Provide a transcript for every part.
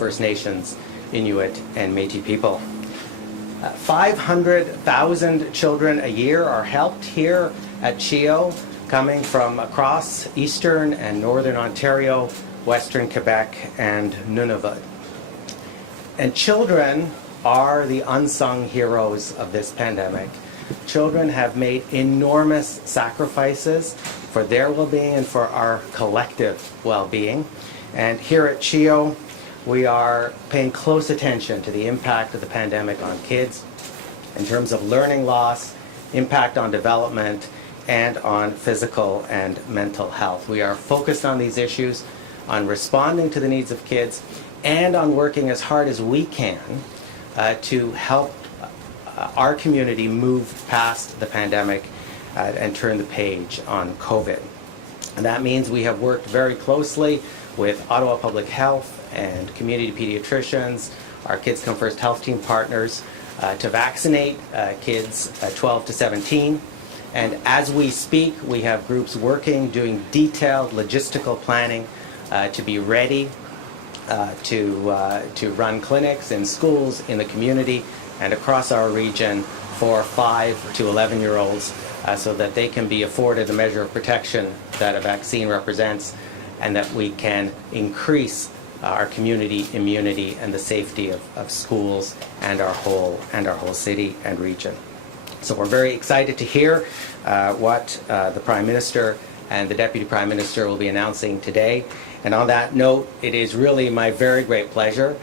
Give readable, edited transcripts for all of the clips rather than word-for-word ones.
First Nations, Inuit, and Métis people. 500,000 children a year are helped here at CHEO, coming from across eastern and northern Ontario, western Quebec, and Nunavut. And children are the unsung heroes of this pandemic. Children have made enormous sacrifices for their well-being and for our collective well-being. And here at CHEO, we are paying close attention to the impact of the pandemic on kids in terms of learning loss, impact on development, and on physical and mental health. We are focused on these issues, on responding to the needs of kids, and on working as hard as we can to help our community move past the pandemic and turn the page on COVID. And that means we have worked very closely with Ottawa Public Health and community pediatricians, our Kids Come First Health Team partners, to vaccinate kids 12 to 17. And as we speak, we have groups working, doing detailed logistical planning to be ready to run clinics in schools, in the community, and across our region for 5 to 11-year-olds so that they can be afforded a measure of protection that a vaccine represents, and that we can increase our community immunity and the safety of schools and our whole city and region. So we're very excited to hear what the Prime Minister and the Deputy Prime Minister will be announcing today. And on that note, it is really my very great pleasure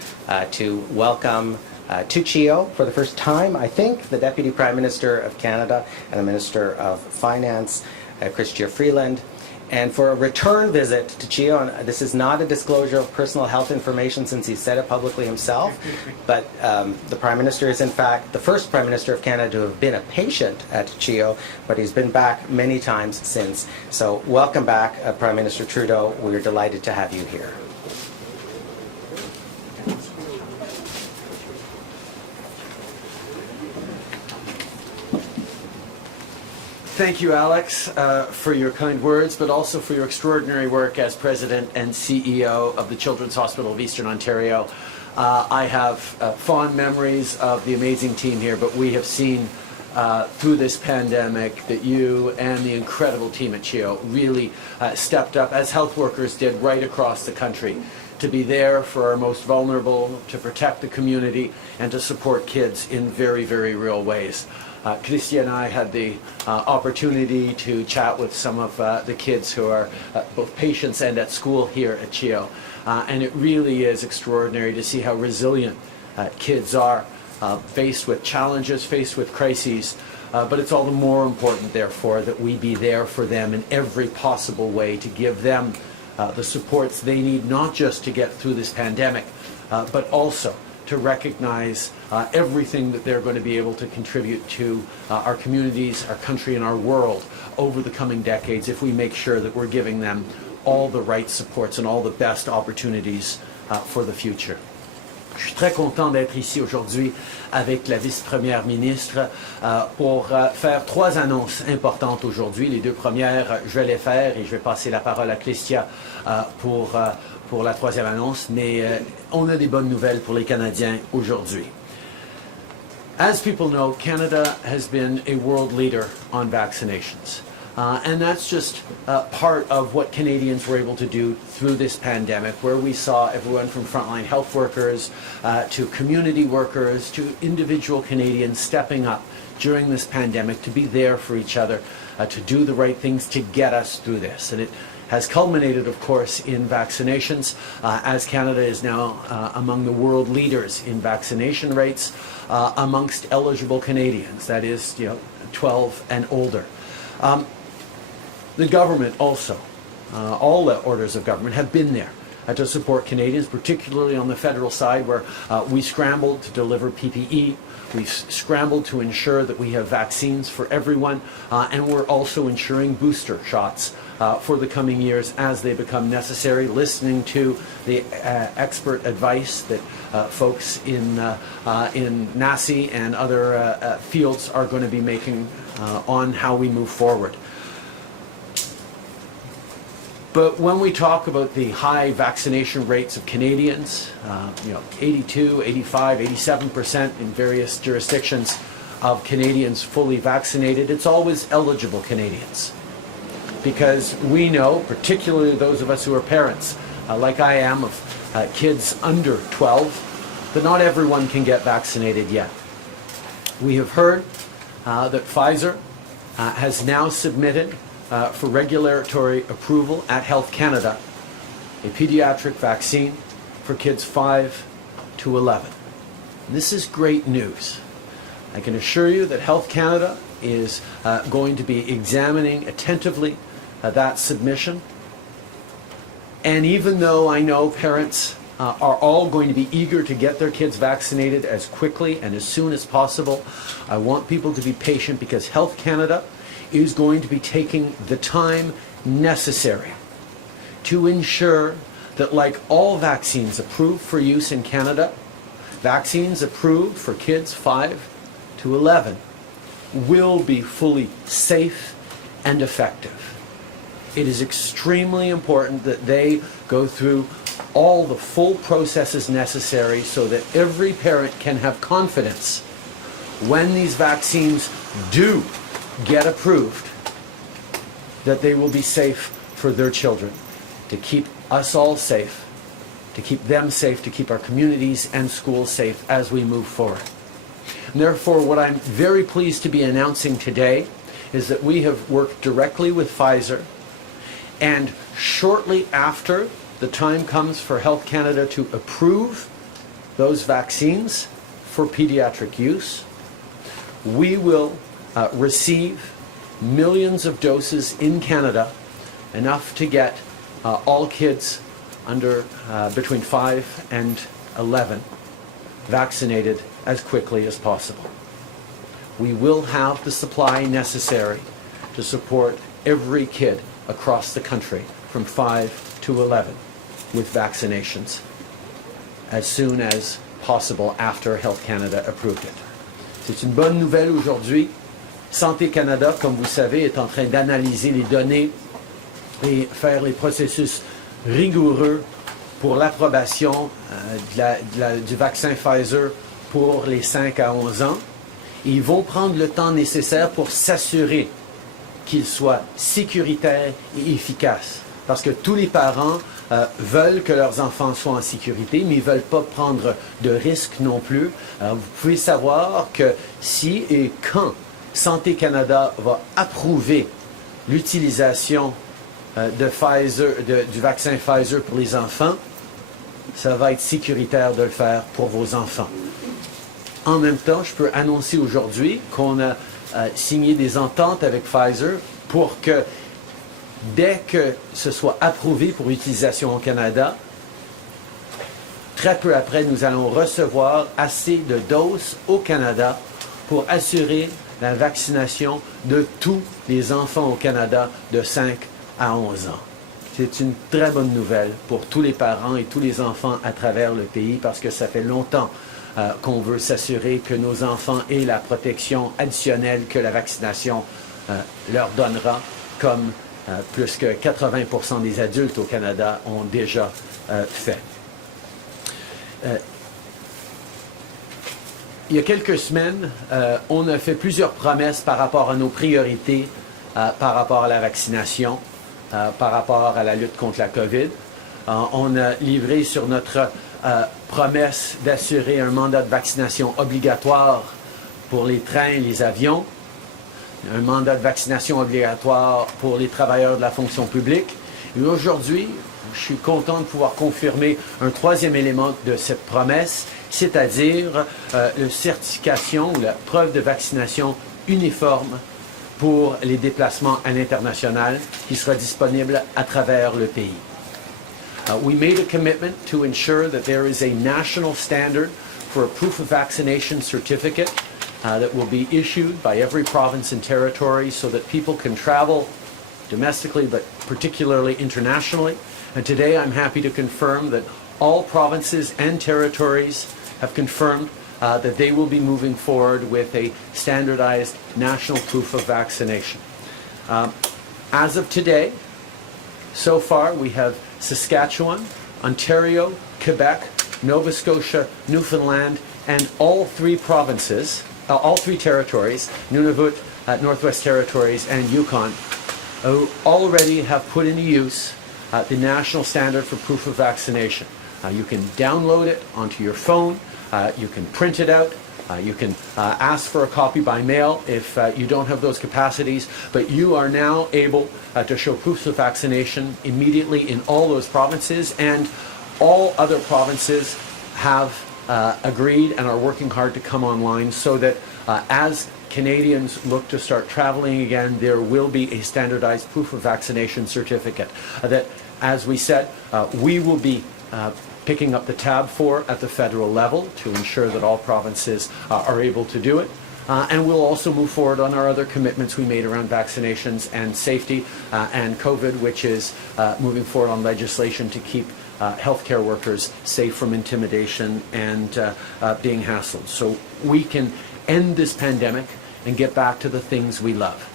to welcome to CHEO for the first time, I think, the Deputy Prime Minister of Canada and the Minister of Finance, Chrystia Freeland. And for a return visit to CHEO, and this is not a disclosure of personal health information since he said it publicly himself, but the Prime Minister is in fact the first Prime Minister of Canada to have been a patient at CHEO, but he's been back many times since. So welcome back, Prime Minister Trudeau. We're delighted to have you here. Thank you, Alex, for your kind words, but also for your extraordinary work as President and CEO of the Children's Hospital of Eastern Ontario. I have fond memories of the amazing team here, but we have seen through this pandemic that you and the incredible team at CHEO really stepped up, as health workers did right across the country, to be there for our most vulnerable, to protect the community, and to support kids in very, very real ways. Chrystia and I had the opportunity to chat with some of the kids who are both patients and at school here at CHEO. And it really is extraordinary to see how resilient kids are faced with challenges, faced with crises. But it's all the more important, therefore, that we be there for them in every possible way to give them the supports they need, not just to get through this pandemic, but also to recognize everything that they're going to be able to contribute to our communities, our country, and our world over the coming decades if we make sure that we're giving them all the right supports and all the best opportunities for the future. Je suis très content d'être ici aujourd'hui avec la vice-première ministre pour faire 3 annonces importantes aujourd'hui. Les 2 premières, je vais les faire et je vais passer la parole à Chrystia pour la 3e annonce, mais on a des bonnes nouvelles pour les Canadiens aujourd'hui. As people know, Canada has been a world leader on vaccinations. And that's just part of what Canadians were able to do through this pandemic, where we saw everyone from frontline health workers to community workers to individual Canadians stepping up during this pandemic to be there for each other, to do the right things to get us through this. And it has culminated, of course, in vaccinations, as Canada is now among the world leaders in vaccination rates amongst eligible Canadians, that is, 12 and older. The government also, all the orders of government have been there to support Canadians, particularly on the federal side, where we scrambled to deliver PPE, we scrambled to ensure that we have vaccines for everyone, and we're also ensuring booster shots for the coming years as they become necessary, listening to the expert advice that folks in NACI and other fields are going to be making on how we move forward. But when we talk about the high vaccination rates of Canadians, 82, 85, 87% in various jurisdictions of Canadians fully vaccinated, it's always eligible Canadians. Because we know, particularly those of us who are parents, like I am, of kids under 12, that not everyone can get vaccinated yet. We have heard that Pfizer has now submitted for regulatory approval at Health Canada a pediatric vaccine for kids 5 to 11. This is great news. I can assure you that Health Canada is going to be examining attentively that submission. And even though I know parents are all going to be eager to get their kids vaccinated as quickly and as soon as possible, I want people to be patient because Health Canada is going to be taking the time necessary to ensure that, like all vaccines approved for use in Canada, vaccines approved for kids 5 to 11 will be fully safe and effective. It is extremely important that they go through all the full processes necessary so that every parent can have confidence when these vaccines do get approved that they will be safe for their children, to keep us all safe, to keep them safe, to keep our communities and schools safe as we move forward. And therefore, what I'm very pleased to be announcing today is that we have worked directly with Pfizer, and shortly after the time comes for Health Canada to approve those vaccines for pediatric use, we will receive millions of doses in Canada, enough to get all kids under between 5 and 11 vaccinated as quickly as possible. We will have the supply necessary to support every kid across the country from 5 to 11 with vaccinations as soon as possible after Health Canada approved it. C'est une bonne nouvelle aujourd'hui. Santé Canada, comme vous savez, est en train d'analyser les données et faire les processus rigoureux pour l'approbation du vaccin Pfizer pour les 5 à 11 ans. Ils vont prendre le temps nécessaire pour s'assurer qu'il soit sécuritaire et efficace. Parce que tous les parents veulent que leurs enfants soient en sécurité, mais ils ne veulent pas prendre de risques non plus. Vous pouvez savoir que si et quand Santé Canada va approuver l'utilisation du vaccin Pfizer pour les enfants, ça va être sécuritaire de le faire pour vos enfants. En même temps, je peux annoncer aujourd'hui qu'on a signé des ententes avec Pfizer pour que dès que ce soit approuvé pour utilisation au Canada, très peu après, nous allons recevoir assez de doses au Canada pour assurer la vaccination de tous les enfants au Canada de 5 à 11 ans. C'est une très bonne nouvelle pour tous les parents et tous les enfants à travers le pays parce que ça fait longtemps qu'on veut s'assurer que nos enfants aient la protection additionnelle que la vaccination leur donnera, comme plus que 80% des adultes au Canada ont déjà fait. Il y a quelques semaines, on a fait plusieurs promesses par rapport à nos priorités, par rapport à la vaccination, par rapport à la lutte contre la COVID. On a livré sur notre promesse d'assurer un mandat de vaccination obligatoire pour les trains et les avions, un mandat de vaccination obligatoire pour les travailleurs de la fonction publique. Et aujourd'hui, je suis content de pouvoir confirmer un troisième élément de cette promesse, c'est-à-dire la certification ou la preuve de vaccination uniforme pour les déplacements à l'international qui sera disponible à travers le pays. We made a commitment to ensure that there is a national standard for a proof of vaccination certificate that will be issued by every province and territory so that people can travel domestically but particularly internationally. And today I'm happy to confirm that all provinces and territories have confirmed that they will be moving forward with a standardized national proof of vaccination. As of today, So far, we have Saskatchewan, Ontario, Quebec, Nova Scotia, Newfoundland, and all three provinces, all three territories, Nunavut, Northwest Territories, and Yukon, already have put into use the national standard for proof of vaccination. You can download it onto your phone, you can print it out, you can ask for a copy by mail if you don't have those capacities, but you are now able to show proofs of vaccination immediately in all those provinces, and all other provinces have agreed and are working hard to come online so that as Canadians look to start traveling again, there will be a standardized proof of vaccination certificate that, as we said, we will be picking up the tab for at the federal level to ensure that all provinces are able to do it. And we'll also move forward on our other commitments we made around vaccinations and safety and COVID, which is moving forward on legislation to keep healthcare workers safe from intimidation and being hassled. So we can end this pandemic and get back to the things we love.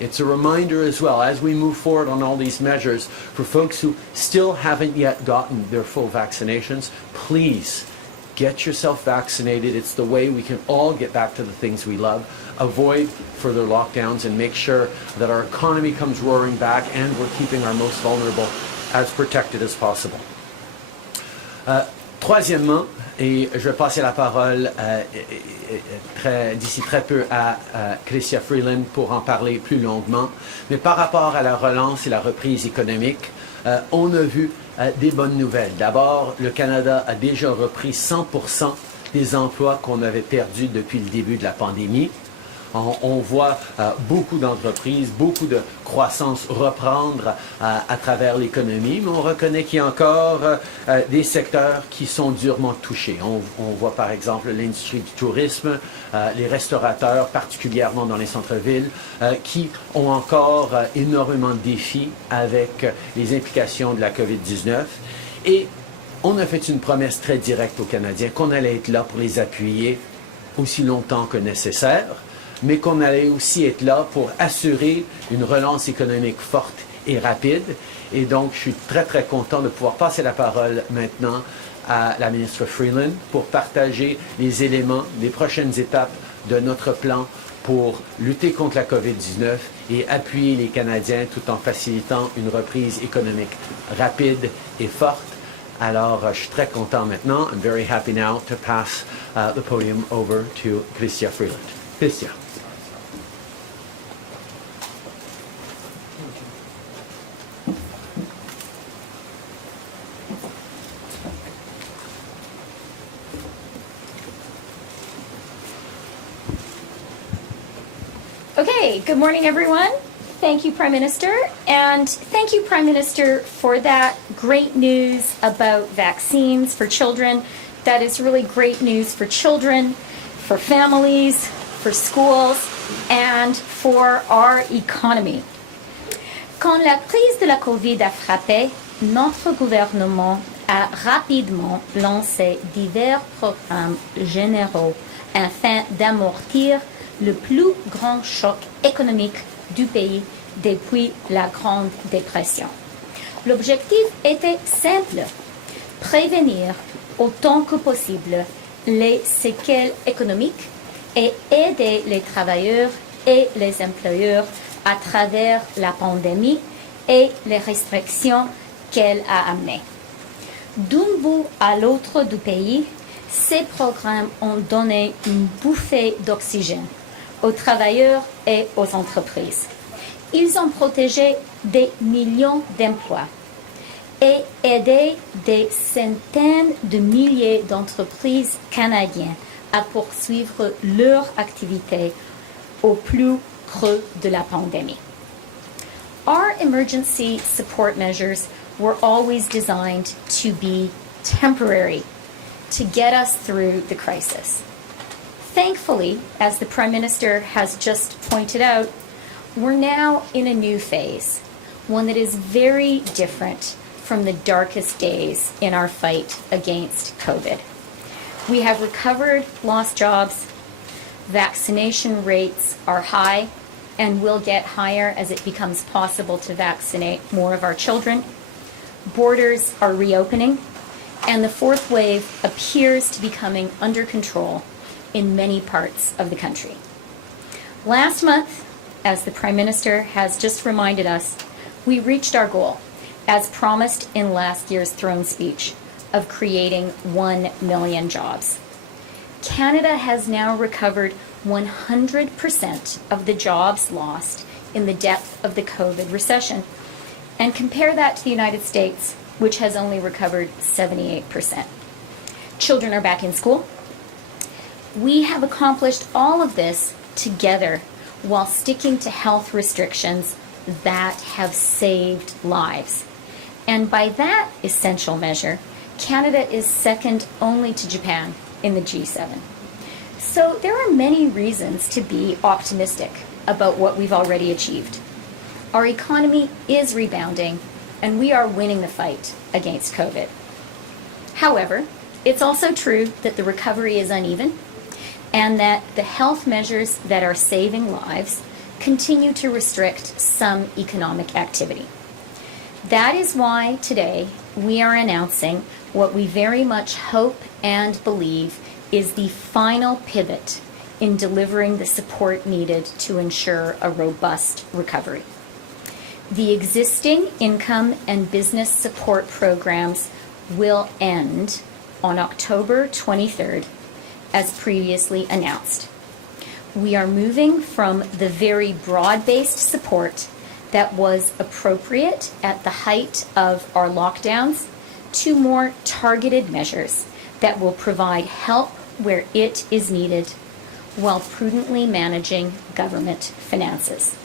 It's a reminder as well, as we move forward on all these measures, for folks who still haven't yet gotten their full vaccinations, please get yourself vaccinated. It's the way we can all get back to the things we love, avoid further lockdowns, and make sure that our economy comes roaring back and we're keeping our most vulnerable as protected as possible. Troisièmement, et je vais passer la parole d'ici très peu à Chrystia Freeland pour en parler plus longuement, mais par rapport à la relance et la reprise économique, on a vu des bonnes nouvelles. D'abord, le Canada a déjà repris 100% des emplois qu'on avait perdus depuis le début de la pandémie. On voit beaucoup d'entreprises, beaucoup de croissance reprendre à travers l'économie, mais on reconnaît qu'il y a encore des secteurs qui sont durement touchés. On voit par exemple l'industrie du tourisme, les restaurateurs, particulièrement dans les centres-villes, qui ont encore énormément de défis avec les implications de la COVID-19. Et on a fait une promesse très directe aux Canadiens qu'on allait être là pour les appuyer aussi longtemps que nécessaire, mais qu'on allait aussi être là pour assurer une relance économique forte et rapide. Et donc, je suis très, très content de pouvoir passer la parole maintenant à la ministre Freeland pour partager les éléments, les prochaines étapes de notre plan pour lutter contre la COVID-19 et appuyer les Canadiens tout en facilitant une reprise économique rapide et forte. Alors, je suis très content maintenant. I'm very happy now to pass the podium over to Chrystia Freeland. Chrystia. Okay, good morning, everyone. Thank you, Prime Minister. And thank you, Prime Minister, for that great news about vaccines for children. That is really great news for children, for families, for schools, and for our economy. Quand la crise de la COVID a frappé, notre gouvernement a rapidement lancé divers programmes généraux afin d'amortir le plus grand choc économique du pays depuis la Grande Dépression. L'objectif était simple, prévenir autant que possible les séquelles économiques et aider les travailleurs et les employeurs à travers la pandémie et les restrictions qu'elle a amenées. D'un bout à l'autre du pays, ces programmes ont donné une bouffée d'oxygène aux travailleurs et aux entreprises. Ils ont protégé des millions d'emplois et aidé des centaines de milliers d'entreprises canadiennes à poursuivre leur activité au plus creux de la pandémie. Our emergency support measures were always designed to be temporary, to get us through the crisis. Thankfully, as the Prime Minister has just pointed out, we're now in a new phase, one that is very different from the darkest days in our fight against COVID. We have recovered lost jobs, vaccination rates are high, and will get higher as it becomes possible to vaccinate more of our children. Borders are reopening, and the fourth wave appears to be coming under control in many parts of the country. Last month, as the Prime Minister has just reminded us, we reached our goal, as promised in last year's throne speech, of creating 1 million jobs. Canada has now recovered 100% of the jobs lost in the depth of the COVID recession. And compare that to the United States, which has only recovered 78%. Children are back in school. We have accomplished all of this together while sticking to health restrictions that have saved lives. And by that essential measure, Canada is second only to Japan in the G7. So there are many reasons to be optimistic about what we've already achieved. Our economy is rebounding, and we are winning the fight against COVID. However, it's also true that the recovery is uneven, and that the health measures that are saving lives continue to restrict some economic activity. That is why today we are announcing what we very much hope and believe is the final pivot in delivering the support needed to ensure a robust recovery. The existing income and business support programs will end on October 23rd, as previously announced. We are moving from the very broad-based support that was appropriate at the height of our lockdowns to more targeted measures that will provide help where it is needed while prudently managing government finances.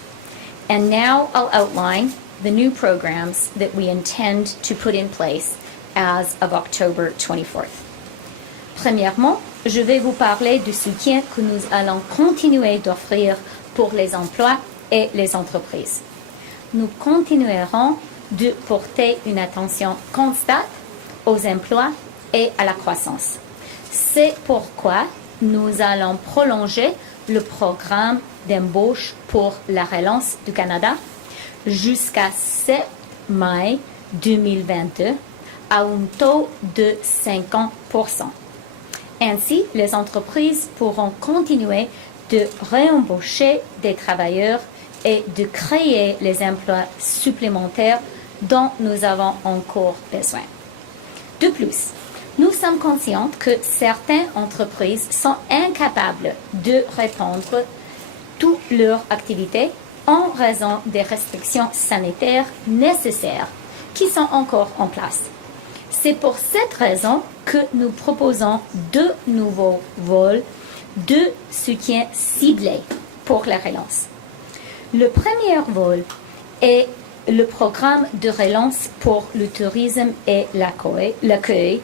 And now I'll outline the new programs that we intend to put in place as of October 24th. Premièrement, je vais vous parler du soutien que nous allons continuer d'offrir pour les emplois et les entreprises. Nous continuerons de porter une attention constante aux emplois et à la croissance. C'est pourquoi nous allons prolonger le programme d'embauche pour la relance du Canada jusqu'à 7 mai 2022 à un taux de 50%. Ainsi, les entreprises pourront continuer de réembaucher des travailleurs et de créer les emplois supplémentaires dont nous avons encore besoin. De plus, nous sommes conscients que certaines entreprises sont incapables de reprendre toute leur activité en raison des restrictions sanitaires nécessaires qui sont encore en place. C'est pour cette raison que nous proposons 2 nouveaux vols de soutien ciblé pour la relance. Le premier vol est le programme de relance pour le tourisme et l'accueil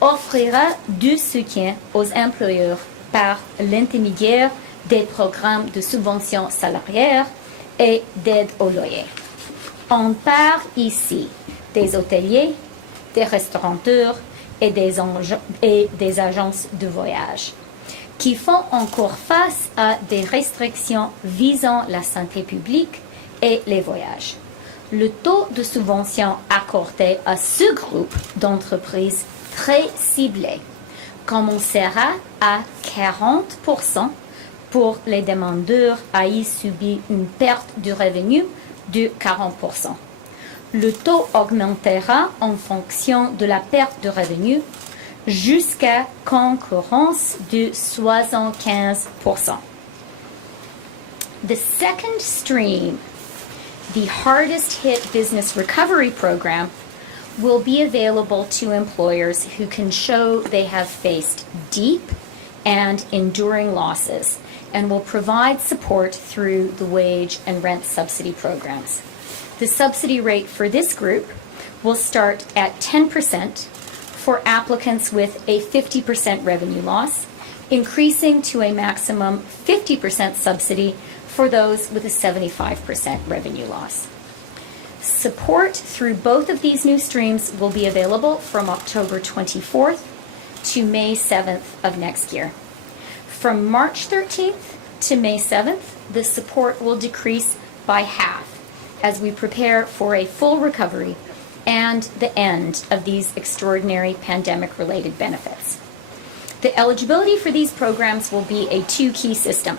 offrira du soutien aux employeurs par l'intermédiaire des programmes de subvention salariale et d'aide au loyer. On parle ici des hôteliers, des restaurateurs et des agences de voyage qui font encore face à des restrictions visant la santé publique et les voyages. Le taux de subvention accordé à ce groupe d'entreprises très ciblé commencera à 40% pour les demandeurs ayant subi une perte de revenus de 40%. Le taux augmentera en fonction de la perte de revenus jusqu'à concurrence de 75%. The second stream, the hardest hit business recovery program, will be available to employers who can show they have faced deep and enduring losses and will provide support through the wage and rent subsidy programs. The subsidy rate for this group will start at 10% for applicants with a 50% revenue loss, increasing to a maximum 50% subsidy for those with a 75% revenue loss. Support through both of these new streams will be available from October 24th to May 7th of next year. From March 13th to May 7th, the support will decrease by half as we prepare for a full recovery and the end of these extraordinary pandemic-related benefits. The eligibility for these programs will be a two-key system.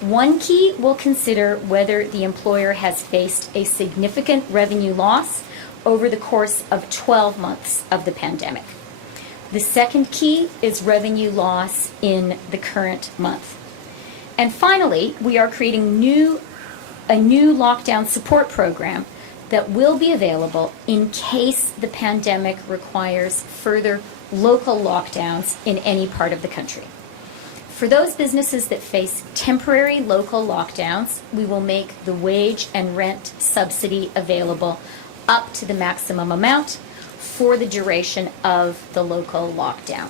One key will consider whether the employer has faced a significant revenue loss over the course of 12 months of the pandemic. The second key is revenue loss in the current month. And finally, we are creating a new lockdown support program that will be available in case the pandemic requires further local lockdowns in any part of the country. For those businesses that face temporary local lockdowns, we will make the wage and rent subsidy available up to the maximum amount for the duration of the local lockdown.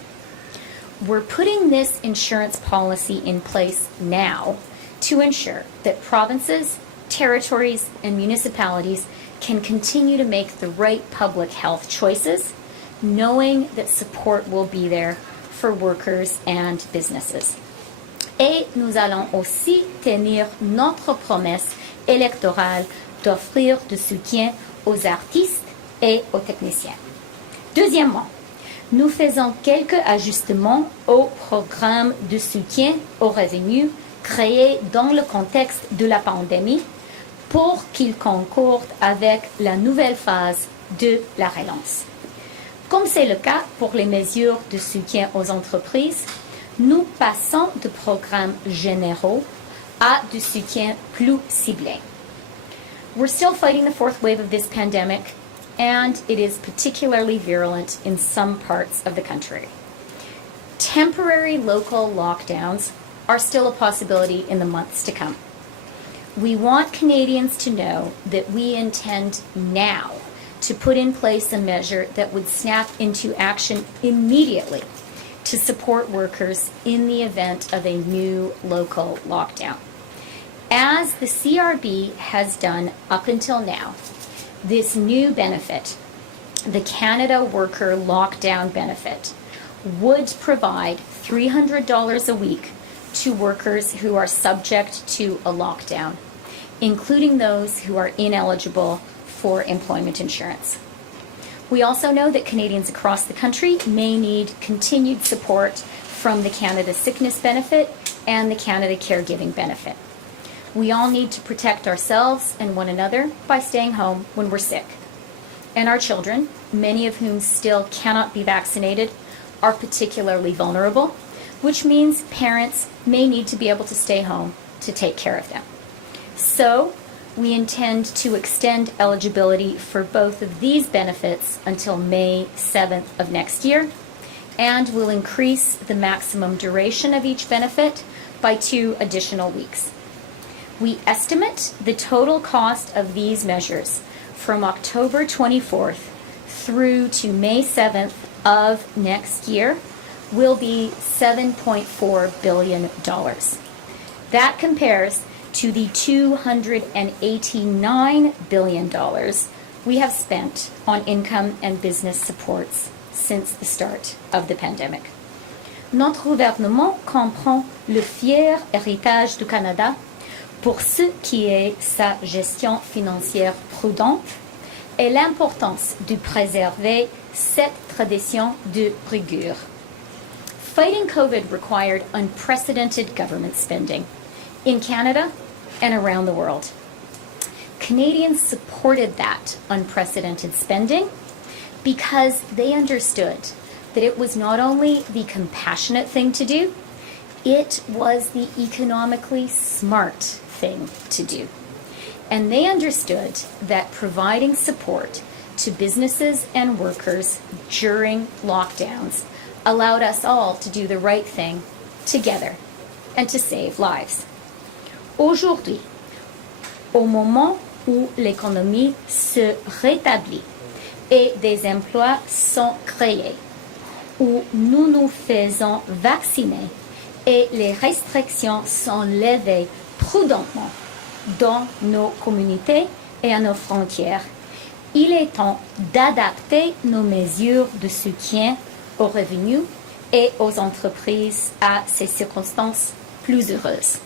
We're putting this insurance policy in place now to ensure that provinces, territories, and municipalities can continue to make the right public health choices, knowing that support will be there for workers and businesses. Et nous allons aussi tenir notre promesse électorale d'offrir du soutien aux artistes et aux techniciens. Deuxièmement, nous faisons quelques ajustements au programme de soutien aux revenus créé dans le contexte de la pandémie pour qu'il concorde avec la nouvelle phase de la relance. Comme c'est le cas pour les mesures de soutien aux entreprises, nous passons de programmes généraux à du soutien plus ciblé. We're still fighting the fourth wave of this pandemic, and it is particularly virulent in some parts of the country. Temporary local lockdowns are still a possibility in the months to come. We want Canadians to know that we intend now to put in place a measure that would snap into action immediately to support workers in the event of a new local lockdown. As the CRB has done up until now, this new benefit, the Canada Worker Lockdown Benefit, would provide $300 a week to workers who are subject to a lockdown, including those who are ineligible for employment insurance. We also know that Canadians across the country may need continued support from the Canada Sickness Benefit and the Canada Caregiving Benefit. We all need to protect ourselves and one another by staying home when we're sick. And our children, many of whom still cannot be vaccinated, are particularly vulnerable, which means parents may need to be able to stay home to take care of them. So, we intend to extend eligibility for both of these benefits until May 7th of next year, and will increase the maximum duration of each benefit by 2 additional weeks. We estimate the total cost of these measures from October 24th through to May 7th of next year will be $7.4 billion. That compares to the $289 billion we have spent on income and business supports since the start of the pandemic. Notre gouvernement comprend le fier héritage du Canada pour ce qui est sa gestion financière prudente et l'importance de préserver cette tradition de rigueur. Fighting COVID required unprecedented government spending in Canada and around the world. Canadians supported that unprecedented spending because they understood that it was not only the compassionate thing to do, it was the economically smart thing to do. And they understood that providing support to businesses and workers during lockdowns allowed us all to do the right thing together and to save lives. Aujourd'hui, au moment où l'économie se rétablit et des emplois sont créés, où nous nous faisons vacciner et les restrictions sont levées prudemment dans nos communautés et à nos frontières, il est temps d'adapter nos mesures de soutien aux revenus et aux entreprises à ces circonstances plus heureuses.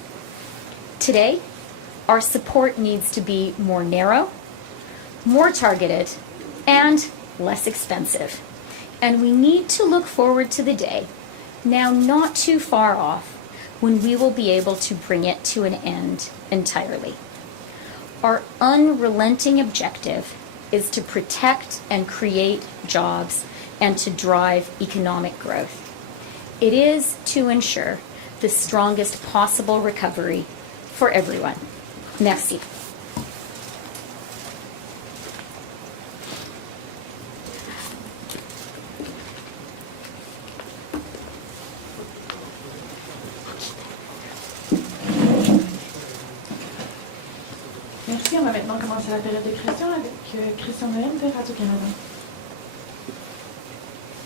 Today, our support needs to be more narrow, more targeted, and less expensive. And we need to look forward to the day, now not too far off, when we will be able to bring it to an end entirely. Our unrelenting objective is to protect and create jobs and to drive economic growth. It is to ensure the strongest possible recovery for everyone. Merci. Merci. On va maintenant commencer la période de questions avec Chrystia de Radio-Canada.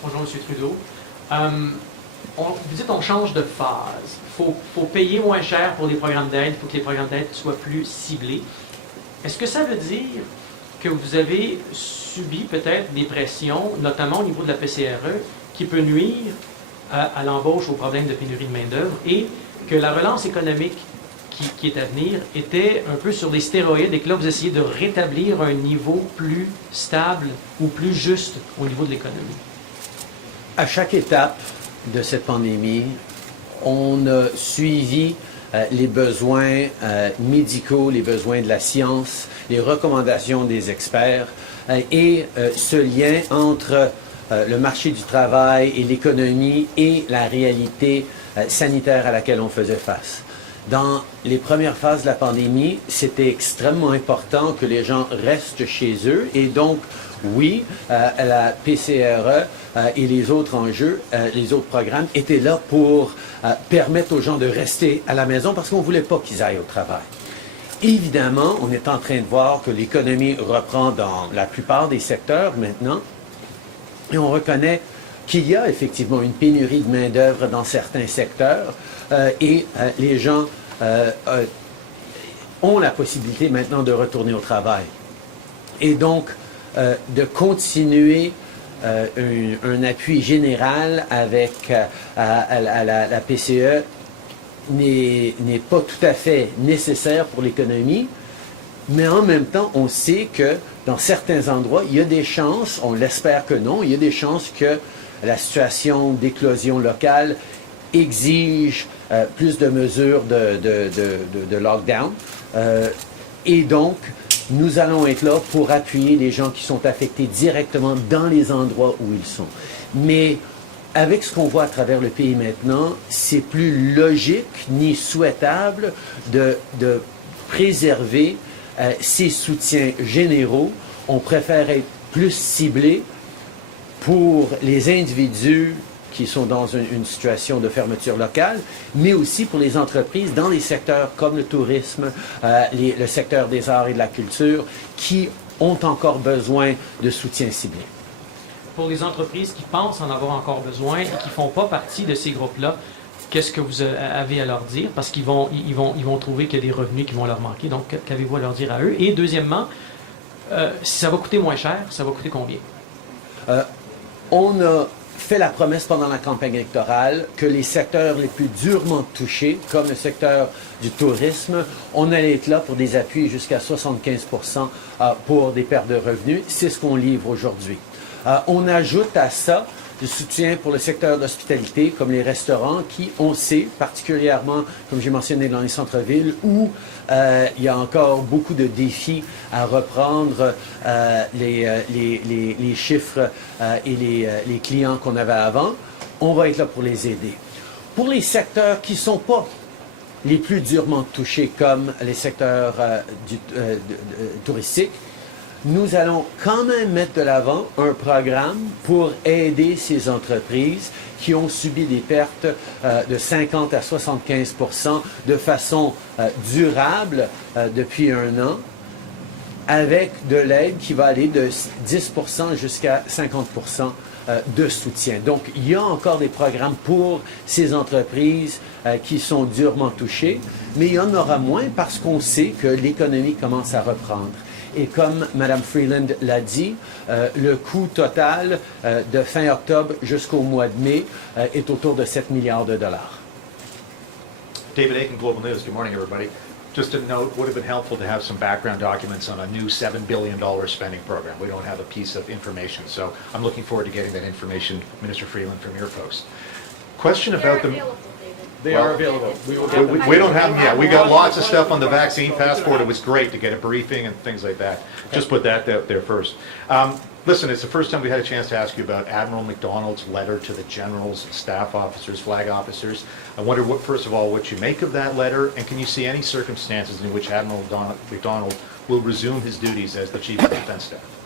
Bonjour, M. Trudeau. Vous dites qu'on change de phase. Il faut payer moins cher pour les programmes d'aide, il faut que les programmes d'aide soient plus ciblés. Est-ce que ça veut dire que vous avez subi peut-être des pressions, notamment au niveau de la PCRE, qui peut nuire à l'embauche, au problème de pénurie de main-d'œuvre, et que la relance économique qui est à venir était un peu sur des stéroïdes et que là, vous essayez de rétablir un niveau plus stable ou plus juste au niveau de l'économie? À chaque étape de cette pandémie, on a suivi les besoins médicaux, les besoins de la science, les recommandations des experts et ce lien entre le marché du travail et l'économie et la réalité sanitaire à laquelle on faisait face. Dans les premières phases de la pandémie, c'était extrêmement important que les gens restent chez eux et donc, oui, la PCRE et les autres enjeux, les autres programmes étaient là pour permettre aux gens de rester à la maison parce qu'on ne voulait pas qu'ils aillent au travail. Évidemment, on est en train de voir que l'économie reprend dans la plupart des secteurs maintenant et on reconnaît qu'il y a effectivement une pénurie de main-d'œuvre dans certains secteurs et les gens ont la possibilité maintenant de retourner au travail. Et donc, de continuer un appui général avec la PCE n'est pas tout à fait nécessaire pour l'économie, mais en même temps, on sait que dans certains endroits, il y a des chances, on l'espère que non, il y a des chances que la situation d'éclosion locale exige plus de mesures de lockdown. Et donc, nous allons être là pour appuyer les gens qui sont affectés directement dans les endroits où ils sont. Mais avec ce qu'on voit à travers le pays maintenant, c'est plus logique ni souhaitable de préserver ces soutiens généraux. On préfère être plus ciblé pour les individus qui sont dans une situation de fermeture locale, mais aussi pour les entreprises dans les secteurs comme le tourisme, le secteur des arts et de la culture, qui ont encore besoin de soutien ciblé. Pour les entreprises qui pensent en avoir encore besoin et qui ne font pas partie de ces groupes-là, qu'est-ce que vous avez à leur dire? Parce qu'ils vont trouver qu'il y a des revenus qui vont leur manquer. Donc, qu'avez-vous à leur dire à eux? Et deuxièmement, si ça va coûter moins cher, ça va coûter combien? On a fait la promesse pendant la campagne électorale que les secteurs les plus durement touchés, comme le secteur du tourisme, on allait être là pour des appuis jusqu'à 75% pour des pertes de revenus. C'est ce qu'on livre aujourd'hui. On ajoute à ça du soutien pour le secteur d'hospitalité, comme les restaurants, qui, on sait, particulièrement, comme j'ai mentionné, dans les centres-villes, où il y a encore beaucoup de défis à reprendre les chiffres et les clients qu'on avait avant. On va être là pour les aider. Pour les secteurs qui ne sont pas les plus durement touchés, comme les secteurs touristiques, nous allons quand même mettre de l'avant un programme pour aider ces entreprises qui ont subi des pertes de 50 à 75% de façon durable depuis un an, avec de l'aide qui va aller de 10% jusqu'à 50% de soutien. Donc, il y a encore des programmes pour ces entreprises qui sont durement touchées, mais il y en aura moins parce qu'on sait que l'économie commence à reprendre. Et comme Mme Freeland l'a dit, le coût total de fin octobre jusqu'au mois de mai est autour de 7 milliards de dollars. David Aiken, Global News. Good morning, everybody. just a note, would have been helpful to have some background documents on a new $7 billion spending program. We don't have a piece of information, so I'm looking forward to getting that information, Minister Freeland, from your folks. Question about the... They are available. We will get them. We don't have them yet. We got lots of stuff on the vaccine passport. It was great to get a briefing and things like that. Just put that out there first. Listen, it's the first time we had a chance to ask you about Admiral MacDonald's letter to the generals, staff officers, flag officers. I wonder, first of all, what you make of that letter, and can you see any circumstances in which Admiral MacDonald will resume his duties as the Chief of Defence Staff?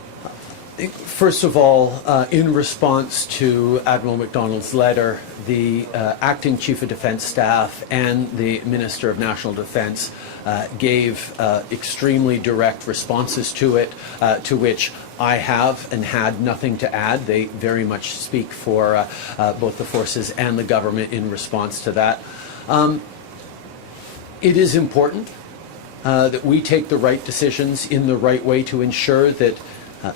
First of all, in response to Admiral MacDonald's letter, the Acting Chief of Defence Staff and the Minister of National Defence gave extremely direct responses to it, to which I have and had nothing to add. They very much speak for both the forces and the government in response to that. It is important that we take the right decisions in the right way to ensure that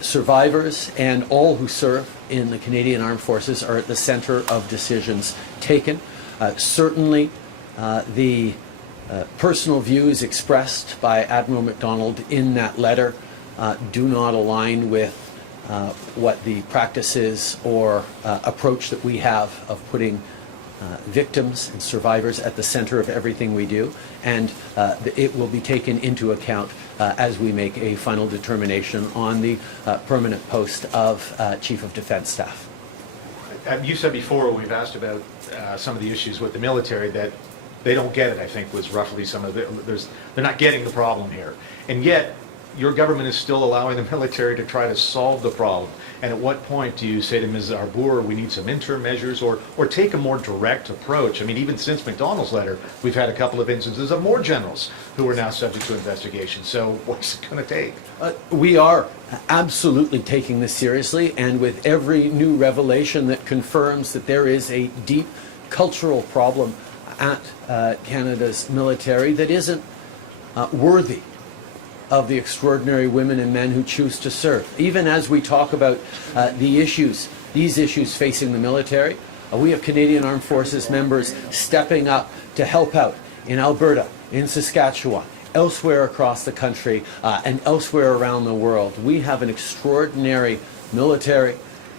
survivors and all who serve in the Canadian Armed Forces are at the centre of decisions taken. Certainly, the personal views expressed by Admiral MacDonald in that letter do not align with what the practice is or approach that we have of putting victims and survivors at the centre of everything we do, and it will be taken into account as we make a final determination on the permanent post of Chief of Defence Staff. You said before, we've asked about some of the issues with the military, that they don't get it, I think, was roughly some of the, they're not getting the problem here. And yet, your government is still allowing the military to try to solve the problem. And at what point do you say to Ms. Arbour, we need some interim measures, or take a more direct approach? I mean, even since MacDonald's letter, we've had a couple of instances of more generals who are now subject to investigation. So what's it going to take? We are absolutely taking this seriously, and with every new revelation that confirms that there is a deep cultural problem at Canada's military that isn't worthy of the extraordinary women and men who choose to serve. Even as we talk about these issues facing the military, we have Canadian Armed Forces members stepping up to help out in Alberta, in Saskatchewan, elsewhere across the country, and elsewhere around the world. We have an extraordinary military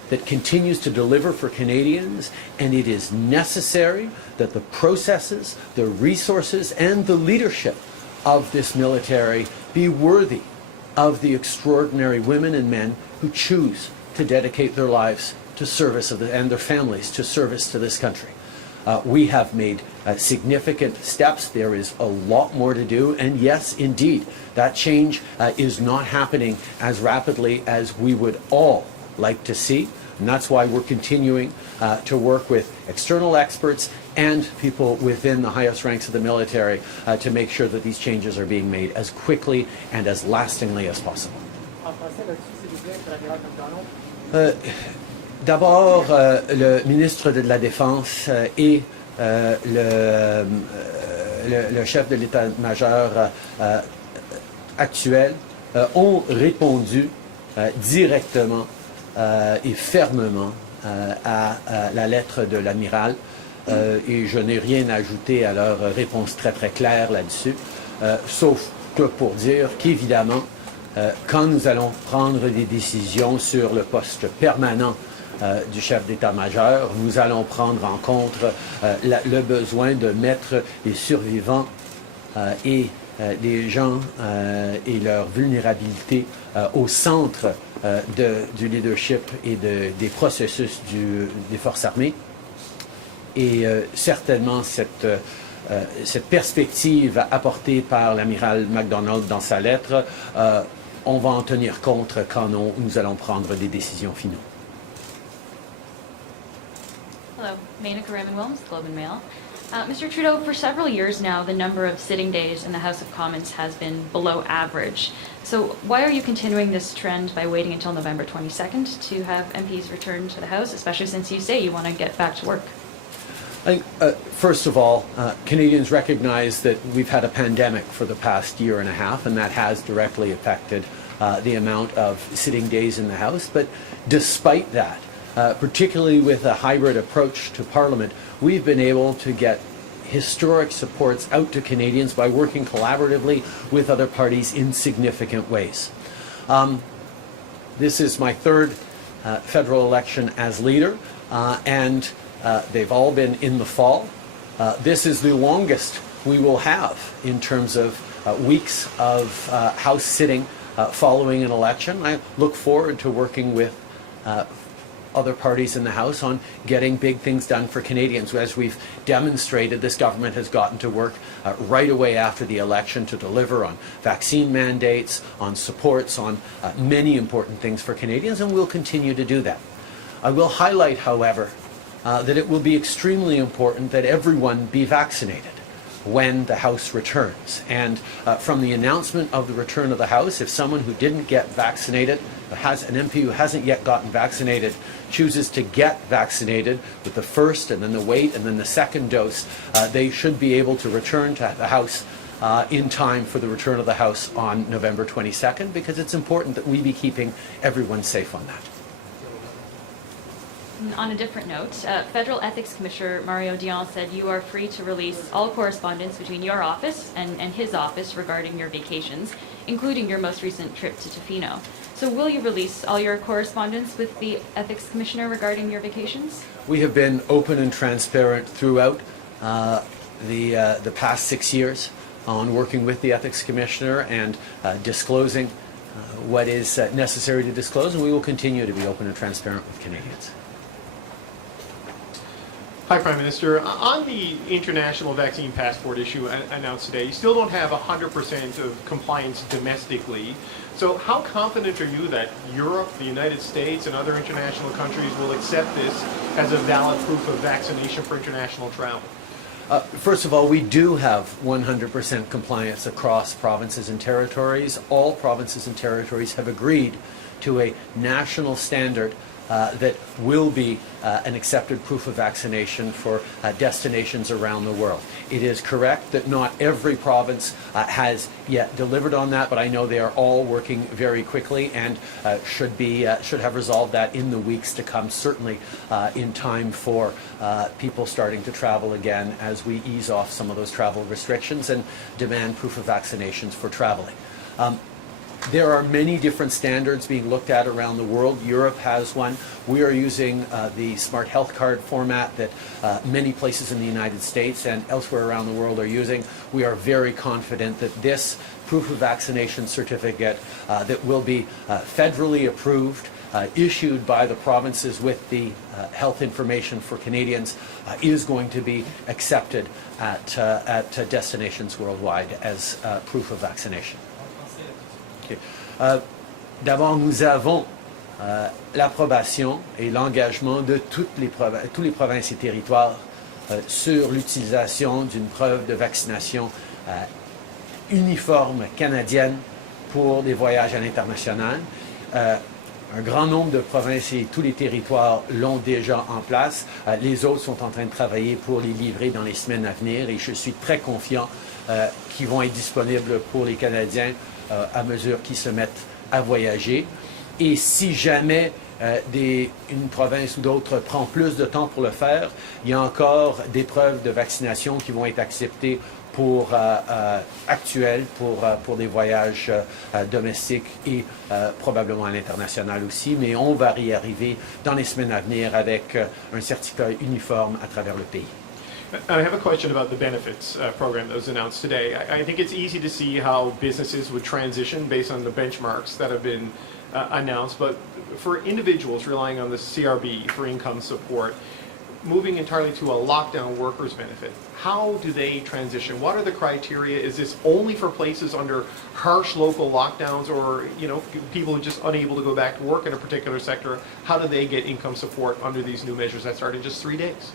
that continues to deliver for Canadians, and it is necessary that the processes, the resources, and the leadership of this military be worthy of the extraordinary women and men who choose to dedicate their lives to service and their families to service to this country. We have made significant steps. There is a lot more to do, and yes, indeed, that change is not happening as rapidly as we would all like to see, and that's why we're continuing to work with external experts and people within the highest ranks of the military to make sure that these changes are being made as quickly and as lastingly as possible. D'abord, le ministre de la Défense et le chef de l'état-major actuel ont répondu directement et fermement à la lettre de l'amiral. Et je n'ai rien à ajouter à leur réponse très très claire là-dessus, sauf que pour dire qu'évidemment, quand nous allons prendre des décisions sur le poste permanent du chef d'état-major, nous allons prendre en compte le besoin de mettre les survivants et les gens et leur vulnérabilité au centre du leadership et des processus des forces armées. Et certainement cette perspective apportée par l'amiral MacDonald dans sa lettre, on va en tenir compte quand nous allons prendre des décisions finales. Hello, Menaka Raymond-Wilms, Globe and Mail. Mr. Trudeau, for several years now, the number of sitting days in the House of Commons has been below average. So why are you continuing this trend by waiting until November 22nd to have MPs return to the House, especially since you say you want to get back to work? I think, first of all, Canadians recognize that we've had a pandemic for the past year and a half, and that has directly affected the amount of sitting days in the House. But despite that, particularly with a hybrid approach to Parliament, we've been able to get historic supports out to Canadians by working collaboratively with other parties in significant ways. This is my third federal election as leader, and they've all been in the fall. This is the longest we will have in terms of weeks of House sitting following an election. I look forward to working with other parties in the House on getting big things done for Canadians. As we've demonstrated, this government has gotten to work right away after the election to deliver on vaccine mandates, on supports, on many important things for Canadians, and we'll continue to do that. I will highlight, however, that it will be extremely important that everyone be vaccinated when the House returns. And from the announcement of the return of the House, if someone who didn't get vaccinated, has an MP who hasn't yet gotten vaccinated, chooses to get vaccinated with the first and then the wait and then the second dose, they should be able to return to the House in time for the return of the House on November 22nd, because it's important that we be keeping everyone safe on that. On a different note, Federal Ethics Commissioner Mario Dion said you are free to release all correspondence between your office and his office regarding your vacations, including your most recent trip to Tofino. So will you release all your correspondence with the Ethics Commissioner regarding your vacations? We have been open and transparent throughout the past 6 years on working with the Ethics Commissioner and disclosing what is necessary to disclose, and we will continue to be open and transparent with Canadians. Hi, Prime Minister. On the international vaccine passport issue announced today, you still don't have 100% of compliance domestically. So how confident are you that Europe, the United States, and other international countries will accept this as a valid proof of vaccination for international travel? First of all, we do have 100% compliance across provinces and territories. All provinces and territories have agreed to a national standard that will be an accepted proof of vaccination for destinations around the world. It is correct that not every province has yet delivered on that, but I know they are all working very quickly and should have resolved that in the weeks to come, certainly in time for people starting to travel again as we ease off some of those travel restrictions and demand proof of vaccinations for traveling. There are many different standards being looked at around the world. Europe has one. We are using the Smart Health Card format that many places in the United States and elsewhere around the world are using. We are very confident that this proof of vaccination certificate that will be federally approved, issued by the provinces with the health information for Canadians, is going to be accepted at destinations worldwide as proof of vaccination. D'abord, nous avons l'approbation et l'engagement de tous les provinces et territoires sur l'utilisation d'une preuve de vaccination uniforme canadienne pour des voyages à l'international. Un grand nombre de provinces et tous les territoires l'ont déjà en place. Les autres sont en train de travailler pour les livrer dans les semaines à venir et je suis très confiant qu'ils vont être disponibles pour les Canadiens à mesure qu'ils se mettent à voyager. Et si jamais une province ou d'autre prend plus de temps pour le faire, il y a encore des preuves de vaccination qui vont être acceptées actuelles pour des voyages domestiques et probablement à l'international aussi. Mais on va y arriver dans les semaines à venir avec un certificat uniforme à travers le pays. I have a question about the benefits program that was announced today. I think it's easy to see how businesses would transition based on the benchmarks that have been announced, but for individuals relying on the CRB for income support, moving entirely to a lockdown workers benefit, how do they transition? What are the criteria? Is this only for places under harsh local lockdowns, or people who are just unable to go back to work in a particular sector? How do they get income support under these new measures that start in just 3 days?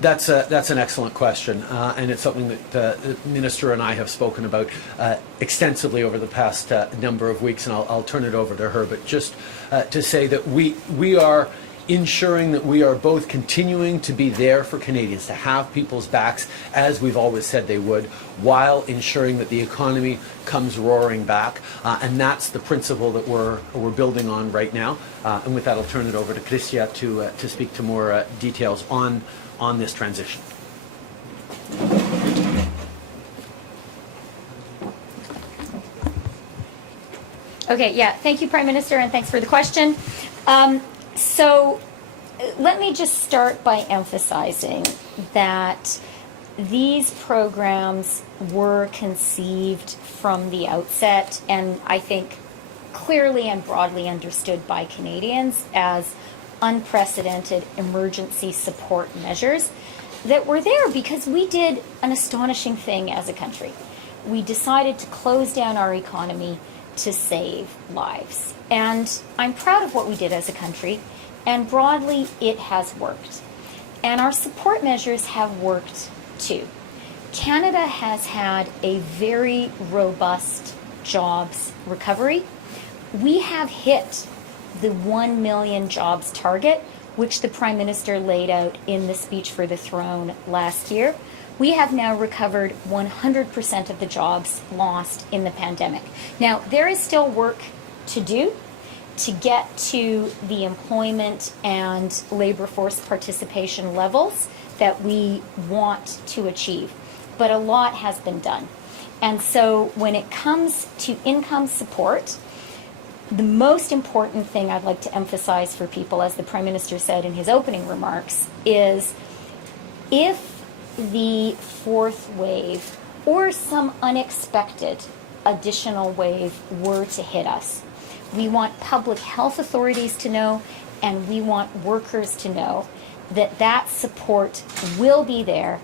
That's an excellent question, and it's something that the Minister and I have spoken about extensively over the past number of weeks, and I'll turn it over to her. But just to say that we are ensuring that we are both continuing to be there for Canadians, to have people's backs, as we've always said they would, while ensuring that the economy comes roaring back. And that's the principle that we're building on right now. And with that, I'll turn it over to Chrystia to speak to more details on this transition. Okay, yeah, thank you, Prime Minister, and thanks for the question. Let me just start by emphasizing that these programs were conceived from the outset, and I think clearly and broadly understood by Canadians as unprecedented emergency support measures that were there because we did an astonishing thing as a country. We decided to close down our economy to save lives. And I'm proud of what we did as a country, and broadly it has worked. And our support measures have worked too. Canada has had a very robust jobs recovery. We have hit the 1 million jobs target, which the Prime Minister laid out in the speech for the throne last year. We have now recovered 100% of the jobs lost in the pandemic. Now, there is still work to do to get to the employment and labor force participation levels that we want to achieve. But a lot has been done. And so when it comes to income support, the most important thing I'd like to emphasize for people, as the Prime Minister said in his opening remarks, is if the fourth wave or some unexpected additional wave were to hit us, we want public health authorities to know, and we want workers to know that that support will be there.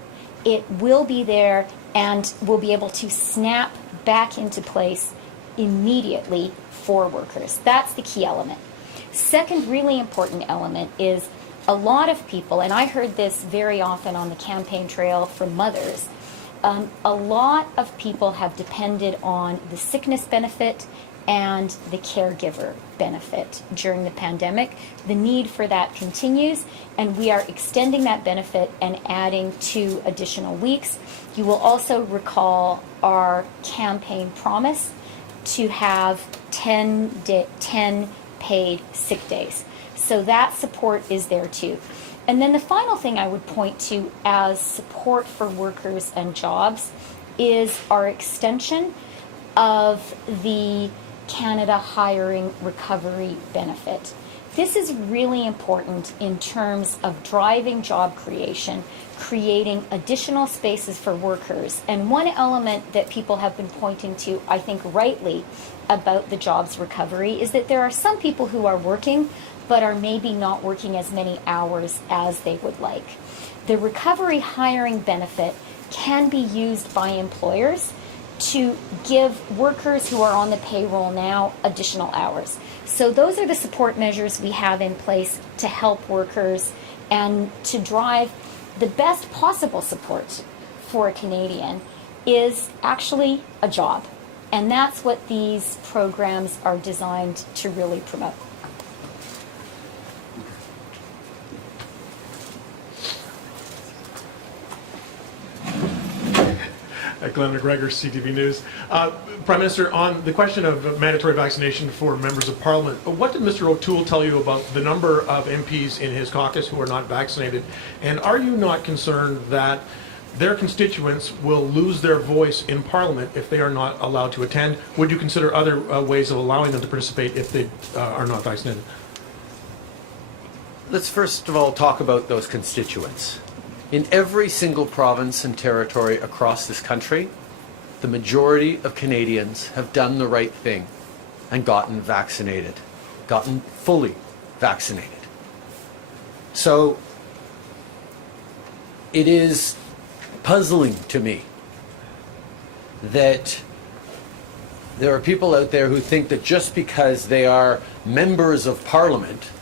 It will be there, and we'll be able to snap back into place immediately for workers. That's the key element. Second really important element is a lot of people, and I heard this very often on the campaign trail from mothers, a lot of people have depended on the sickness benefit and the caregiver benefit during the pandemic. The need for that continues, and we are extending that benefit and adding 2 additional weeks. You will also recall our campaign promise to have 10 paid sick days. So that support is there too. And then the final thing I would point to as support for workers and jobs is our extension of the Canada Hiring Recovery Benefit. This is really important in terms of driving job creation, creating additional spaces for workers. And one element that people have been pointing to, I think rightly, about the jobs recovery is that there are some people who are working but are maybe not working as many hours as they would like. The recovery hiring benefit can be used by employers to give workers who are on the payroll now additional hours. So those are the support measures we have in place to help workers and to drive the best possible support for a Canadian is actually a job. And that's what these programs are designed to really promote. Glenn McGregor, CTV News. Prime Minister, on the question of mandatory vaccination for members of Parliament, what did Mr. O'Toole tell you about the number of MPs in his caucus who are not vaccinated? And are you not concerned that their constituents will lose their voice in Parliament if they are not allowed to attend? Would you consider other ways of allowing them to participate if they are not vaccinated? Let's first of all talk about those constituents. In every single province and territory across this country, the majority of Canadians have done the right thing and gotten vaccinated, gotten fully vaccinated. So it is puzzling to me that there are people out there who think that just because they are members of Parliament,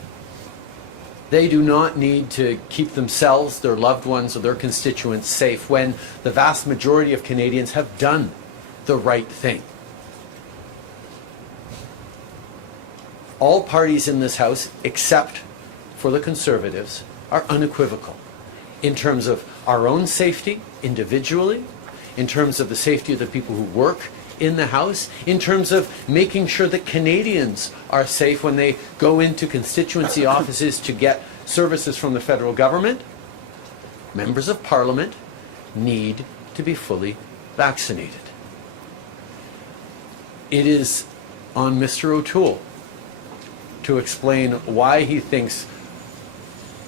they do not need to keep themselves, their loved ones, or their constituents safe when the vast majority of Canadians have done the right thing. All parties in this House, except for the Conservatives, are unequivocal in terms of our own safety individually, in terms of the safety of the people who work in the House, in terms of making sure that Canadians are safe when they go into constituency offices to get services from the federal government. Members of Parliament need to be fully vaccinated. It is on Mr. O'Toole to explain why he thinks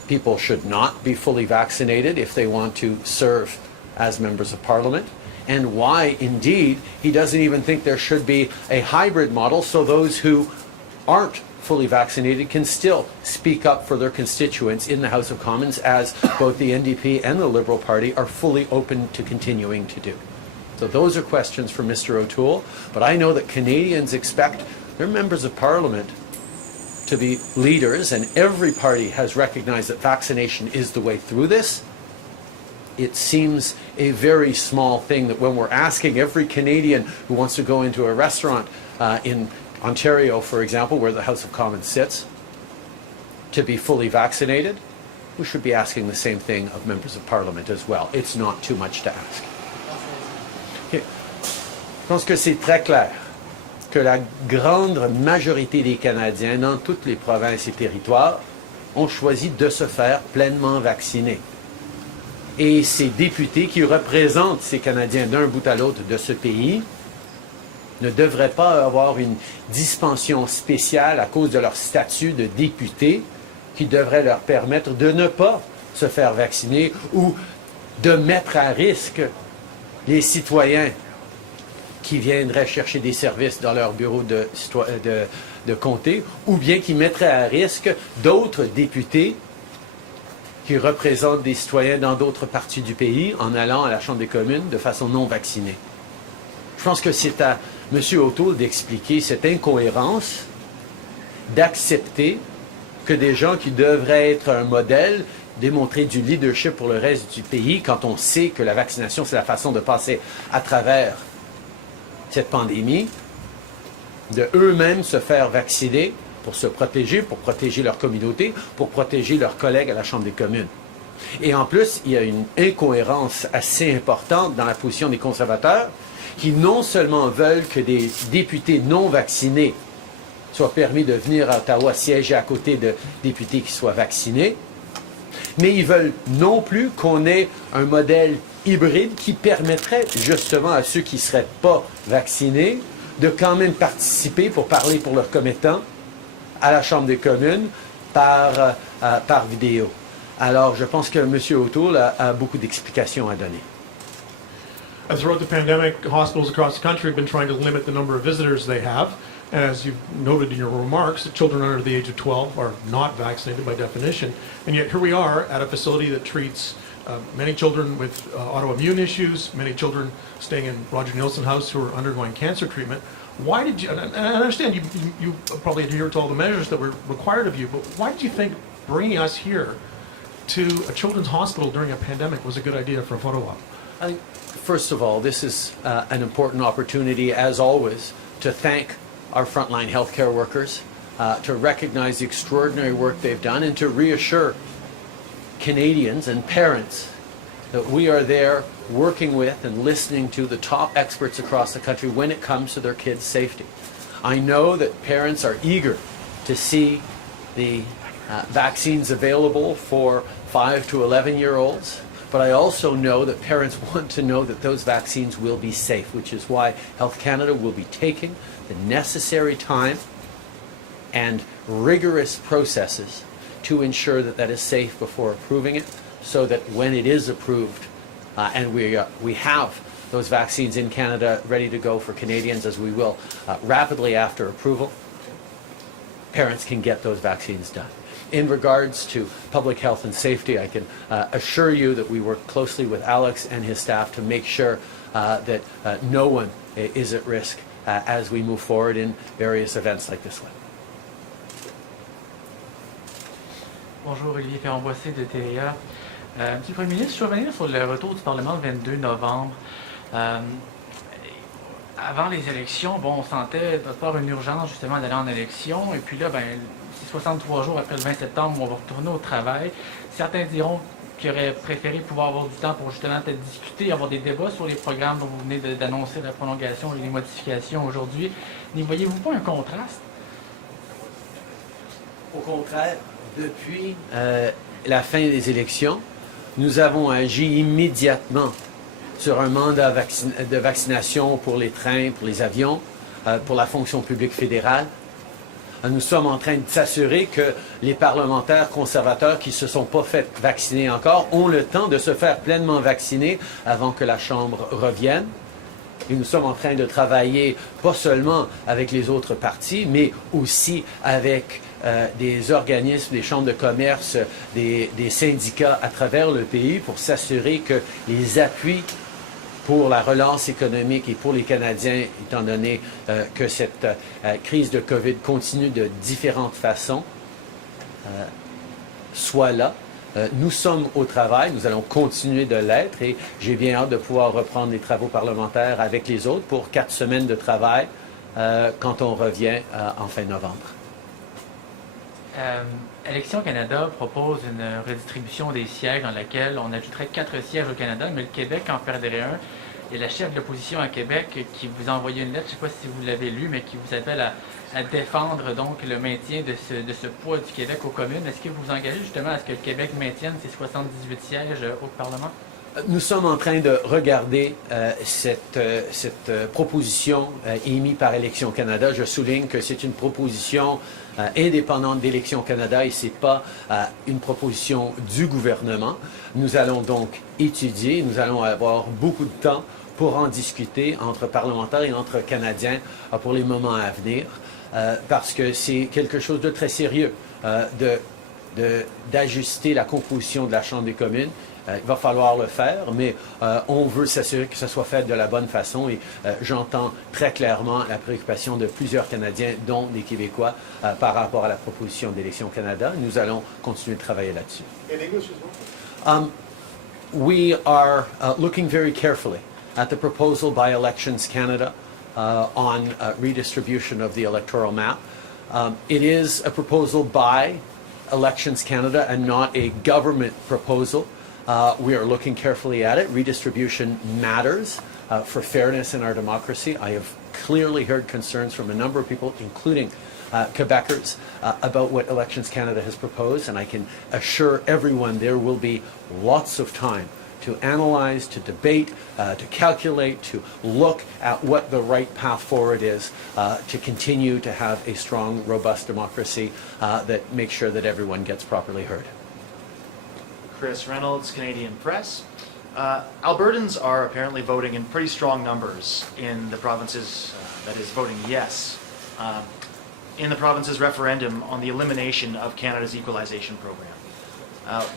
people should not be fully vaccinated if they want to serve as members of Parliament, and why, indeed, he doesn't even think there should be a hybrid model so those who aren't fully vaccinated can still speak up for their constituents in the House of Commons, as both the NDP and the Liberal Party are fully open to continuing to do. So those are questions for Mr. O'Toole, but I know that Canadians expect their members of Parliament to be leaders, and every party has recognized that vaccination is the way through this. It seems a very small thing that when we're asking every Canadian who wants to go into a restaurant in Ontario, for example, where the House of Commons sits, to be fully vaccinated, we should be asking the same thing of members of Parliament as well. It's not too much to ask. Okay. Je pense que c'est très clair que la grande majorité des Canadiens dans toutes les provinces et territoires ont choisi de se faire pleinement vacciner. Et ces députés qui représentent ces Canadiens d'un bout à l'autre de ce pays ne devraient pas avoir une dispension spéciale à cause de leur statut de député qui devrait leur permettre de ne pas se faire vacciner ou de mettre à risque les citoyens qui viendraient chercher des services dans leur bureau de comté, ou bien qui mettraient à risque d'autres députés qui représentent des citoyens dans d'autres parties du pays en allant à la Chambre des communes de façon non vaccinée. Je pense que c'est à M. O'Toole d'expliquer cette incohérence, d'accepter que des gens qui devraient être un modèle, démontrer du leadership pour le reste du pays, quand on sait que la vaccination, c'est la façon de passer à travers cette pandémie, de eux-mêmes se faire vacciner pour se protéger, pour protéger leur communauté, pour protéger leurs collègues à la Chambre des communes. Et en plus, il y a une incohérence assez importante dans la position des conservateurs qui non seulement veulent que des députés non vaccinés soient permis de venir à Ottawa siéger à côté de députés qui soient vaccinés, mais ils veulent non plus qu'on ait un modèle hybride qui permettrait justement à ceux qui ne seraient pas vaccinés de quand même participer pour parler pour leurs commettants à la Chambre des communes par vidéo. Alors, je pense que M. O'Toole a beaucoup d'explications à donner. Throughout the pandemic, hospitals across the country have been trying to limit the number of visitors they have. And as you've noted in your remarks, children under the age of 12 are not vaccinated by definition. And yet here we are at a facility that treats many children with autoimmune issues, many children staying in Roger Nielsen House who are undergoing cancer treatment. Why did you, and I understand you probably adhere to all the measures that were required of you, but why did you think bringing us here to a children's hospital during a pandemic was a good idea for a photo op? I think, first of all, this is an important opportunity, as always, to thank our frontline healthcare workers, to recognize the extraordinary work they've done, and to reassure Canadians and parents that we are there working with and listening to the top experts across the country when it comes to their kids' safety. I know that parents are eager to see the vaccines available for 5 to 11-year-olds, but I also know that parents want to know that those vaccines will be safe, which is why Health Canada will be taking the necessary time and rigorous processes to ensure that that is safe before approving it, so that when it is approved, and we have those vaccines in Canada ready to go for Canadians, as we will rapidly after approval, parents can get those vaccines done. In regards to public health and safety, I can assure you that we work closely with Alex and his staff to make sure that no one is at risk as we move forward in various events like this one. Bonjour, Olivier Ferrand-Boissé de TVA. Monsieur le Premier ministre, je veux revenir sur le retour du Parlement le 22 novembre. Avant les élections, bon, on sentait de faire une urgence justement d'aller en élection. Et puis là, ben, c'est 63 jours après le 20 septembre où on va retourner au travail. Certains diront qu'ils auraient préféré pouvoir avoir du temps pour justement peut-être discuter, avoir des débats sur les programmes dont vous venez d'annoncer la prolongation et les modifications aujourd'hui. N'y voyez-vous pas un contraste? Au contraire, depuis la fin des élections, nous avons agi immédiatement sur un mandat de vaccination pour les trains, pour les avions, pour la fonction publique fédérale. Nous sommes en train de s'assurer que les parlementaires conservateurs qui ne se sont pas fait vacciner encore ont le temps de se faire pleinement vacciner avant que la Chambre revienne. Et nous sommes en train de travailler pas seulement avec les autres partis, mais aussi avec des organismes, des chambres de commerce, des syndicats à travers le pays pour s'assurer que les appuis pour la relance économique et pour les Canadiens, étant donné que cette crise de COVID continue de différentes façons, soient là. Nous sommes au travail, nous allons continuer de l'être et j'ai bien hâte de pouvoir reprendre les travaux parlementaires avec les autres pour 4 semaines de travail quand on revient en fin novembre. Élections Canada propose une redistribution des sièges dans laquelle on ajouterait 4 sièges au Canada, mais le Québec en perdrait un. Et la chef de l'opposition à Québec qui vous a envoyé une lettre, je ne sais pas si vous l'avez lue, mais qui vous appelle à défendre donc le maintien de ce poids du Québec aux communes. Est-ce que vous vous engagez justement à ce que le Québec maintienne ses 78 sièges au Parlement? Nous sommes en train de regarder cette proposition émise par Élections Canada. Je souligne que c'est une proposition indépendante d'Élections Canada et ce n'est pas une proposition du gouvernement. Nous allons donc étudier, nous allons avoir beaucoup de temps pour en discuter entre parlementaires et entre Canadiens pour les moments à venir, parce que c'est quelque chose de très sérieux d'ajuster la composition de la Chambre des communes. Il va falloir le faire, mais on veut s'assurer que ça soit fait de la bonne façon et j'entends très clairement la préoccupation de plusieurs Canadiens, dont des Québécois, par rapport à la proposition d'Élections Canada. Nous allons continuer de travailler là-dessus. We are looking very carefully at the proposal by Elections Canada on redistribution of the electoral map. It is a proposal by Elections Canada and not a government proposal. We are looking carefully at it. Redistribution matters for fairness in our democracy. I have clearly heard concerns from a number of people, including Quebecers, about what Elections Canada has proposed, and I can assure everyone there will be lots of time to analyze, to debate, to calculate, to look at what the right path forward is to continue to have a strong, robust democracy that makes sure that everyone gets properly heard. Chris Reynolds, Canadian Press. Albertans are apparently voting in pretty strong numbers in the provinces that is voting yes in the province's referendum on the elimination of Canada's equalization program.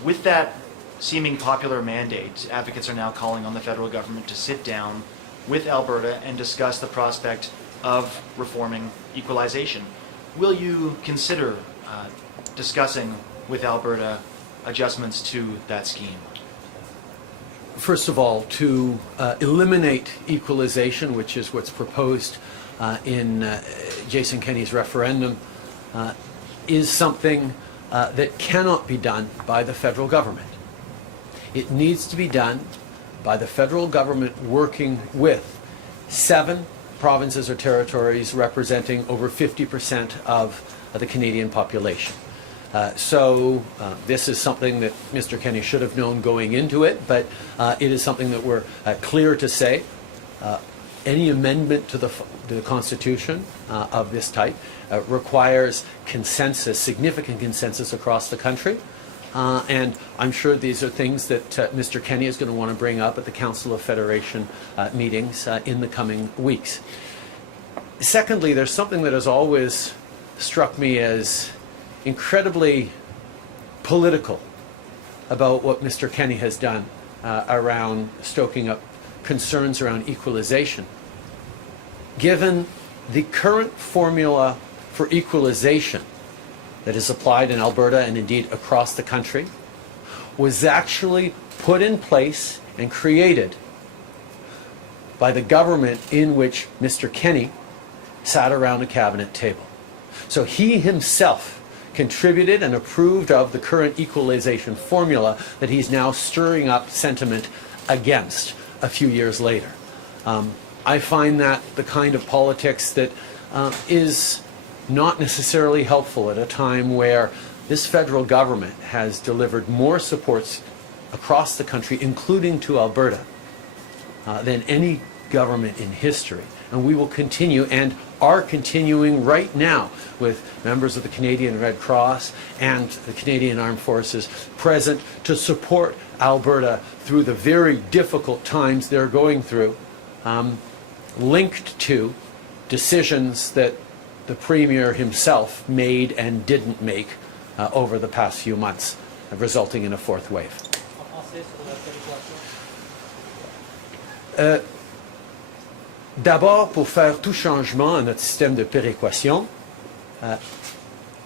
With that seeming popular mandate, advocates are now calling on the federal government to sit down with Alberta and discuss the prospect of reforming equalization. Will you consider discussing with Alberta adjustments to that scheme? First of all, to eliminate equalization, which is what's proposed in Jason Kenney's referendum, is something that cannot be done by the federal government. It needs to be done by the federal government working with 7 provinces or territories representing over 50% of the Canadian population. So this is something that Mr. Kenney should have known going into it, but it is something that we're clear to say. Any amendment to the Constitution of this type requires consensus, significant consensus across the country. And I'm sure these are things that Mr. Kenney is going to want to bring up at the Council of Federation meetings in the coming weeks. Secondly, there's something that has always struck me as incredibly political about what Mr. Kenney has done around stoking up concerns around equalization. Given the current formula for equalization that is applied in Alberta and indeed across the country was actually put in place and created by the government in which Mr. Kenney sat around a cabinet table. So he himself contributed and approved of the current equalization formula that he's now stirring up sentiment against a few years later. I find that the kind of politics that is not necessarily helpful at a time where this federal government has delivered more supports across the country, including to Alberta, than any government in history. And we will continue and are continuing right now with members of the Canadian Red Cross and the Canadian Armed Forces present to support Alberta through the very difficult times they're going through, linked to decisions that the Premier himself made and didn't make over the past few months, resulting in a fourth wave. D'abord, pour faire tout changement à notre système de péréquation,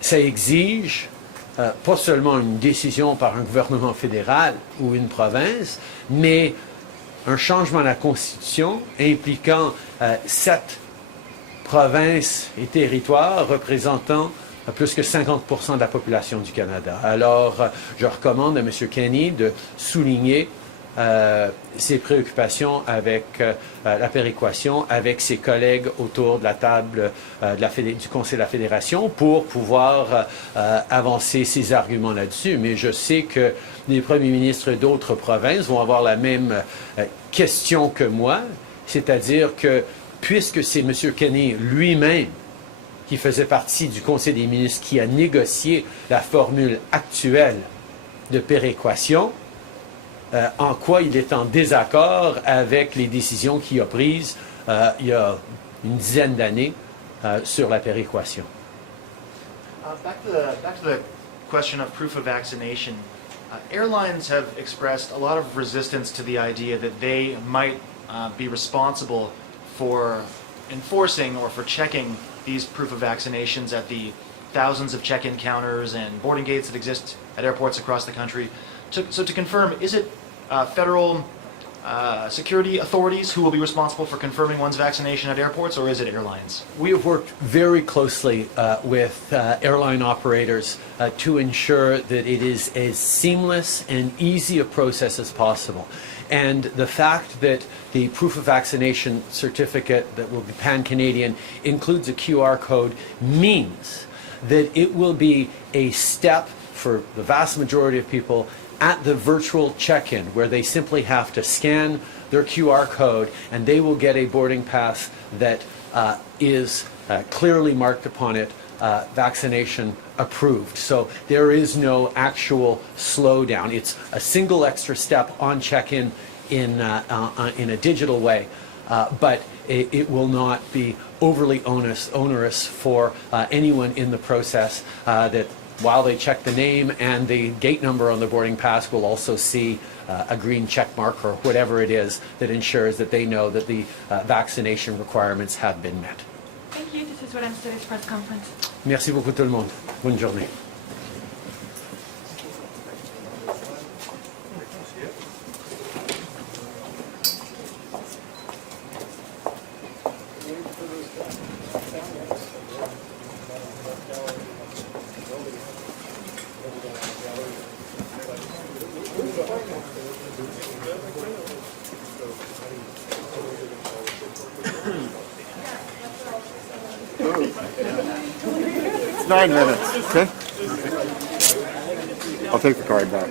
ça exige pas seulement une décision par un gouvernement fédéral ou une province, mais un changement à la Constitution impliquant 7 provinces et territoires représentant plus que 50% de la population du Canada. Alors, je recommande à M. Kenney de souligner ses préoccupations avec la péréquation, avec ses collègues autour de la table du Conseil de la Fédération pour pouvoir avancer ses arguments là-dessus. Mais je sais que les premiers ministres d'autres provinces vont avoir la même question que moi, c'est-à-dire que puisque c'est M. Kenney lui-même qui faisait partie du Conseil des ministres qui a négocié la formule actuelle de péréquation, en quoi il est en désaccord avec les décisions qu'il a prises il y a une dizaine d'années sur la péréquation. Back to the question of proof of vaccination. Airlines have expressed a lot of resistance to the idea that they might be responsible for enforcing or for checking these proof of vaccinations at the thousands of check-in counters and boarding gates that exist at airports across the country. So to confirm, is it federal security authorities who will be responsible for confirming one's vaccination at airports, or is it airlines? We have worked very closely with airline operators to ensure that it is as seamless and easy a process as possible. And the fact that the proof of vaccination certificate that will be pan-Canadian includes a QR code means that it will be a step for the vast majority of people at the virtual check-in, where they simply have to scan their QR code and they will get a boarding pass that is clearly marked upon it, vaccination approved. So there is no actual slowdown. It's a single extra step on check-in in a digital way, but it will not be overly onerous for anyone in the process that while they check the name and the gate number on the boarding pass, will also see a green check mark or whatever it is that ensures that they know that the vaccination requirements have been met. Thank you. This is what I'm today's press conference. Merci beaucoup tout le monde. Bonne journée. It's 9 minutes, okay? I'll take the card back.